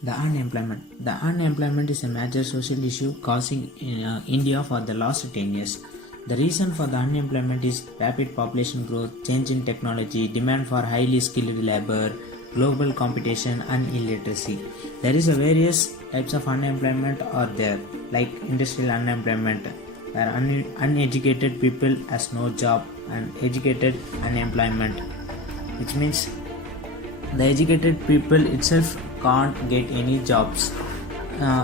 The unemployment. The unemployment is a major social issue causing India for the last 10 years. The reason for the unemployment is rapid population growth, change in technology, demand for highly skilled labor, global competition, and illiteracy. There is a various types of unemployment are there, like industrial unemployment, where uneducated people has no job, and educated unemployment, which means the educated people itself can't get any jobs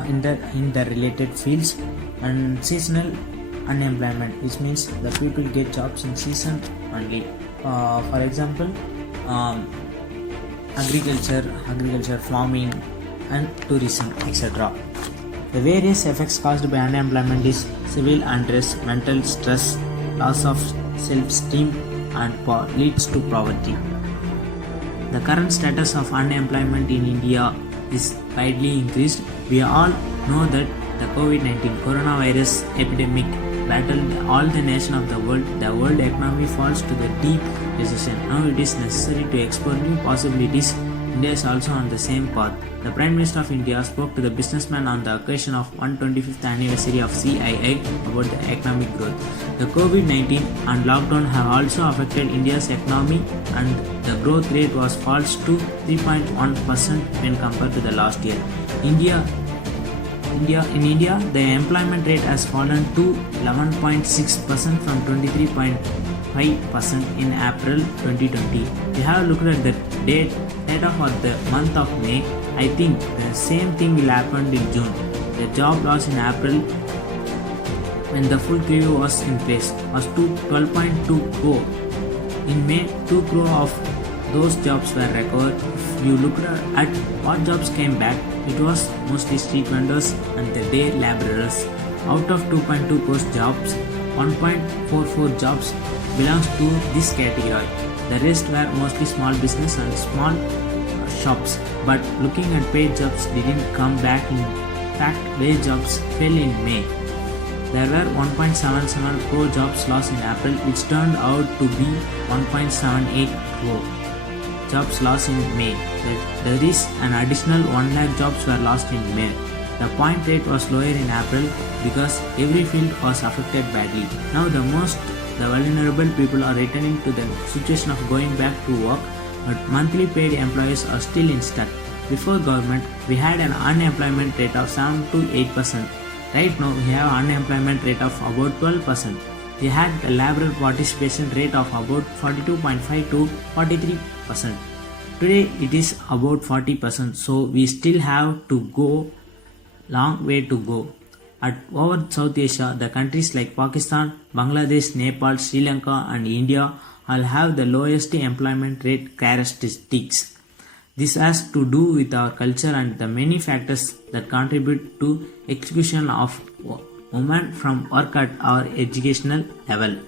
in the related fields. And seasonal unemployment, which means the people get jobs in season only. For example, um, agriculture, farming, and tourism, etc. The various effects caused by unemployment is civil unrest, mental stress, loss of self-esteem, and leads to poverty. The current status of unemployment in India is widely increased. We all know that the COVID-19 coronavirus epidemic battled all the nations of the world. The world economy falls to the deep recession. Now it is necessary to explore new possibilities. India is also on the same path. The Prime Minister of India spoke to the businessman on the occasion of 125th anniversary of CII about the economic growth. The COVID-19 and lockdown have also affected India's economy, and the growth rate was falls to 3.1% when compared to the last year. In India, the employment rate has fallen to 11.6% from 23.5% in April 2020. We have looked at the data for the month of May. I think the same thing will happen in June. The job loss in April, when the full preview was in place, was to 12.2 crore. In May, 2 crore of those jobs were recovered. If you look at what jobs came back, it was mostly street vendors and the day laborers. Out of 2.2 crore jobs, 1.44 jobs belongs to this category. The rest were mostly small business and small shops. But looking at paid jobs didn't come back. In fact, wage jobs fell in May. There were 1.77 crore jobs lost in April, which turned out to be 1.78 crore jobs lost in May. There is an additional 1 lakh jobs were lost in May. The point rate was lower in April because every field was affected badly. Now the vulnerable people are returning to the situation of going back to work, but monthly paid employees are still in stuck. Before government, we had an unemployment rate of 7 to 8%. Right now, we have an unemployment rate of about 12%. We had the labor participation rate of about 42.5 to 43%. Today, it is about 40%, so we still have to go long way to go. Over South Asia, the countries like Pakistan, Bangladesh, Nepal, Sri Lanka, and India all have the lowest employment rate characteristics. This has to do with our culture and the many factors that contribute to exclusion of women from work at our educational level.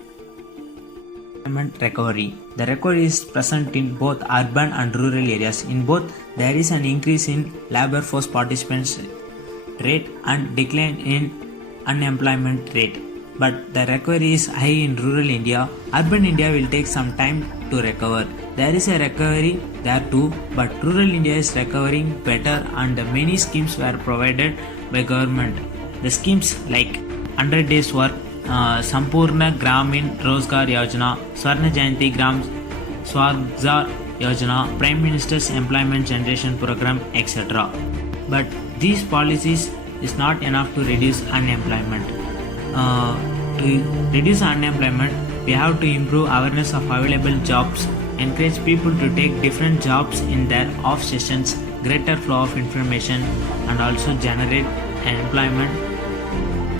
Employment recovery. The recovery is present in both urban and rural areas. In both, there is an increase in labor force participation rate and decline in unemployment rate. But the recovery is high in rural India. Urban India will take some time to recover. There is a recovery there too, but rural India is recovering better, and many schemes were provided by government. The schemes like 100 days work, Sampurna Gramin Rozgar Yojana, Swarna Jayanti Gram Swagzar Yojana, Prime Minister's Employment Generation Program, etc. But these policies is not enough to reduce unemployment. To reduce unemployment, we have to improve awareness of available jobs, encourage people to take different jobs in their off sessions, greater flow of information, and also generate employment